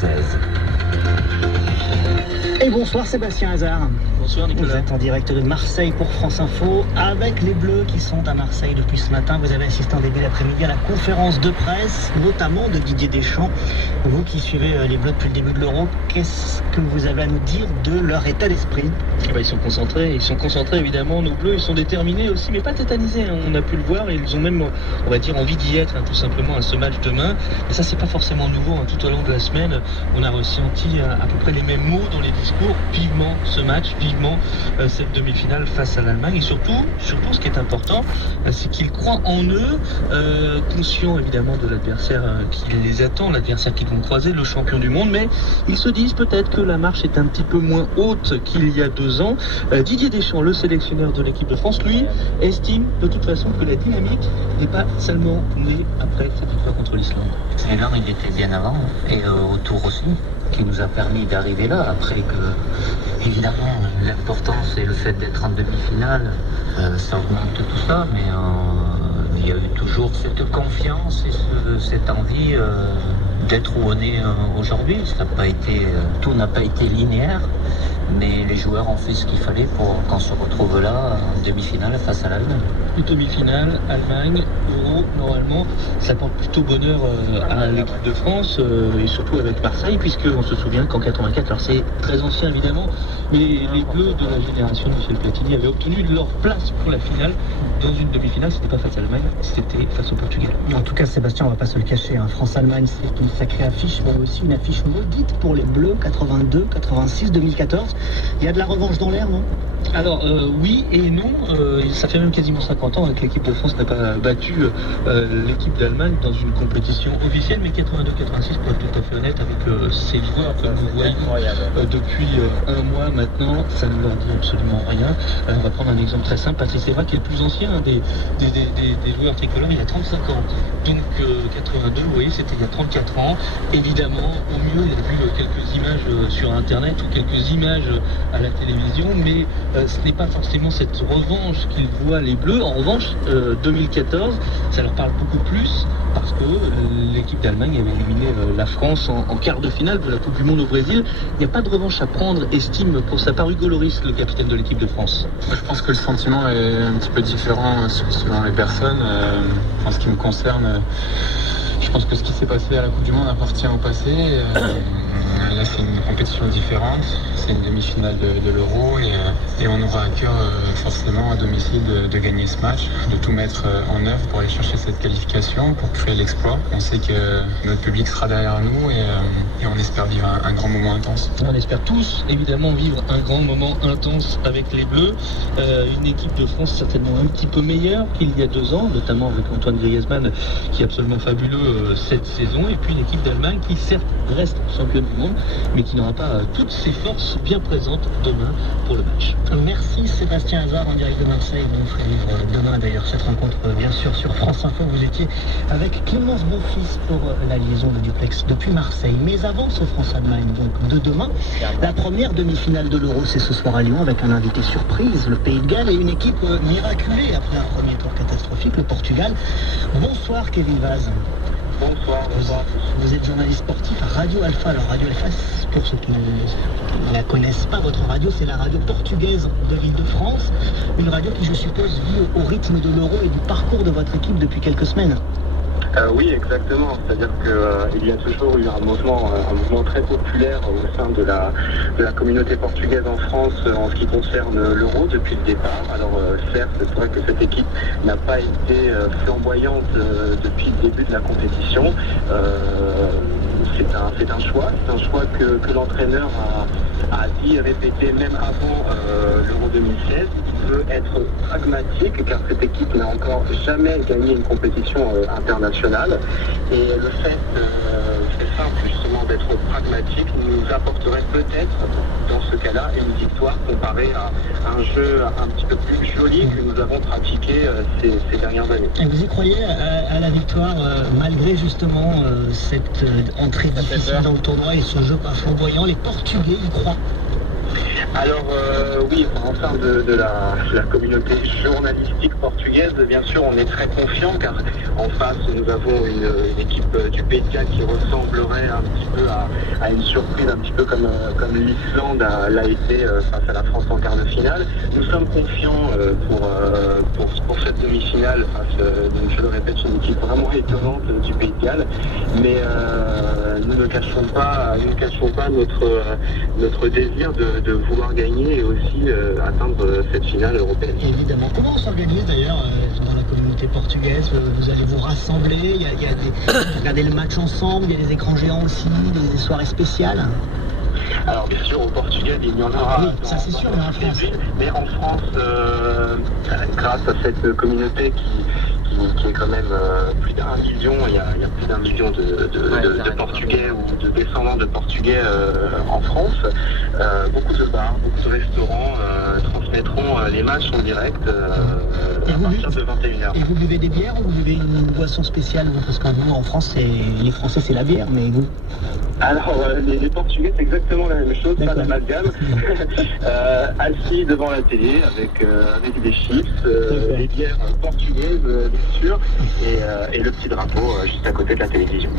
2016. Et bonsoir Sébastien Hazard. Bonsoir Nicolas. Vous êtes en direct de Marseille pour France Info avec les Bleus qui sont à Marseille depuis ce matin. Vous avez assisté en début d'après-midi à la conférence de presse, notamment de Didier Deschamps. Vous qui suivez les Bleus depuis le début de l'Euro, qu'est-ce que vous avez à nous dire de leur état d'esprit ? Ils sont concentrés évidemment, nos Bleus, ils sont déterminés aussi, mais pas tétanisés, hein. On a pu le voir, et ils ont même, on va dire, envie d'y être, hein, tout simplement, à ce match demain. Et ça, c'est pas forcément nouveau, hein. Tout au long de la semaine, on a ressenti à peu près les mêmes mots dans les discours. Vivement ce match, vivement cette demi-finale face à l'Allemagne, et surtout, ce qui est important, c'est qu'ils croient en eux, conscients évidemment de l'adversaire qui les attend, l'adversaire qu'ils vont croiser, le champion du monde, mais ils se disent peut-être que la marche est un petit peu moins haute qu'il y a 2 ans. Didier Deschamps, le sélectionneur de l'équipe de France, lui, estime de toute façon que la dynamique n'est pas seulement née après cette victoire contre l'Islande. Et là, il était bien avant, et autour aussi, qui nous a permis d'arriver là. Après que, évidemment, l'importance et le fait d'être en demi-finale, ça augmente tout ça, mais il y a eu toujours cette confiance et cette envie d'être où on est aujourd'hui. Tout n'a pas été linéaire, mais les joueurs ont fait ce qu'il fallait pour qu'on se retrouve là en demi-finale face à l'Allemagne. Une demi-finale, Allemagne, Euro, normalement, ça porte plutôt bonheur à l'équipe de France, et surtout avec Marseille, puisqu'on se souvient qu'en 84, alors c'est très ancien évidemment, mais les Bleus de la génération de Michel Platini avaient obtenu leur place pour la finale dans une demi-finale. C'était pas face à l'Allemagne, c'était face au Portugal. En tout cas, Sébastien, on va pas se le cacher, hein. France-Allemagne, c'est une sacrée affiche, mais aussi une affiche maudite pour les Bleus, 82, 86, 2014. Il y a de la revanche dans l'air, non ? Alors oui et non, ça fait même quasiment 50 ans que l'équipe de France n'a pas battu l'équipe d'Allemagne dans une compétition officielle, mais 82-86 pour être tout à fait honnête avec ces joueurs que nous voyons depuis un mois maintenant, ça ne leur dit absolument rien. On va prendre un exemple très simple. Patrice Evra, qui est le plus ancien des joueurs tricolores, il a 35 ans, donc 82, vous voyez, c'était il y a 34 ans. Évidemment, au mieux, il a vu quelques images sur internet ou quelques images à la télévision, mais ce n'est pas forcément cette revanche qu'ils voient, les Bleus. En revanche, 2014, ça leur parle beaucoup plus parce que l'équipe d'Allemagne avait éliminé la France en quart de finale de la Coupe du Monde au Brésil. Il n'y a pas de revanche à prendre, estime pour sa part Hugo Lloris, le capitaine de l'équipe de France. Je pense que le sentiment est un petit peu différent selon les personnes. En ce qui me concerne, je pense que ce qui s'est passé à la Coupe du Monde appartient au passé. Là, c'est une compétition différente, c'est une demi-finale de l'Euro et on aura à cœur forcément à domicile de gagner ce match, de tout mettre en œuvre pour aller chercher cette qualification, pour créer l'exploit. On sait que notre public sera derrière nous et on espère vivre un grand moment intense. On espère tous évidemment vivre un grand moment intense avec les Bleus. Une équipe de France certainement un petit peu meilleure qu'il y a 2 ans, notamment avec Antoine Griezmann qui est absolument fabuleux cette saison, et puis une équipe d'Allemagne qui certes reste championne du monde, mais qui n'aura pas toutes ses forces bien présentes demain pour le match. Merci Sébastien Hazard en direct de Marseille. Vous ferez vivre demain d'ailleurs cette rencontre bien sûr sur France Info. Vous étiez avec Clémence Bonfils pour la liaison de Duplex depuis Marseille. Mais avant ce France-Allemagne donc de demain, la première demi-finale de l'Euro, c'est ce soir à Lyon avec un invité surprise, le Pays de Galles, et une équipe miraculée après un premier tour catastrophique, le Portugal. Bonsoir Kevin Vaz. Bonsoir. Vous êtes journaliste sportif à Radio Alpha. Alors Radio Alpha, pour ceux qui ne la connaissent pas, votre radio, c'est la radio portugaise de l'Île-de-France. Une radio qui, je suppose, vit au rythme de l'Euro et du parcours de votre équipe depuis quelques semaines. Oui, exactement. C'est-à-dire qu'il y a toujours eu un mouvement très populaire au sein de la communauté portugaise en France en ce qui concerne l'Euro depuis le départ. Alors certes, c'est vrai que cette équipe n'a pas été flamboyante depuis le début de la compétition. C'est un choix que l'entraîneur a dit et répété même avant l'Euro 2016. Il veut être pragmatique car cette équipe n'a encore jamais gagné une compétition internationale. Et le fait, c'est simple justement, d'être pragmatique nous apporterait peut-être dans ce cas-là une victoire comparée à un jeu un petit peu plus joli que nous avons pratiqué ces dernières années. Et vous y croyez à la victoire malgré justement cette entrée difficile dans le tournoi et ce jeu pas flamboyant? Les Portugais y croient? Alors oui, en sein de la communauté journalistique portugaise, bien sûr, on est très confiant car en face, nous avons une équipe du Pays de Galles qui ressemblerait un petit peu à une surprise, un petit peu comme l'Islande l'a été face à la France en quart de finale. Nous sommes confiants pour cette demi-finale face, donc je le répète, une équipe vraiment étonnante du Pays de Galles, mais nous ne cachons pas notre désir de vouloir gagner et aussi atteindre cette finale européenne. Évidemment. Comment on s'organise d'ailleurs dans la communauté portugaise? Vous allez vous rassembler, il y a regardez le match ensemble, il y a des écrans géants aussi, des soirées spéciales? Alors bien sûr au Portugal il y en aura, oui, ça c'est sûr, mais en France, grâce à cette communauté qui est quand même plus d'1 million, il y a plus d'1 million de Portugais ou de descendants de Portugais en France. Beaucoup de bars, beaucoup de restaurants transmettront les matchs en direct à partir de 21h. Et vous buvez des bières ou vous buvez une boisson spéciale? Parce qu'en vous, en France, les Français c'est la bière, mais vous? Alors les Portugais c'est exactement la même chose, pas d'amalgame. Assis devant la télé avec des chips, des bières portugaises bien sûr, et le petit drapeau juste à côté de la télévision.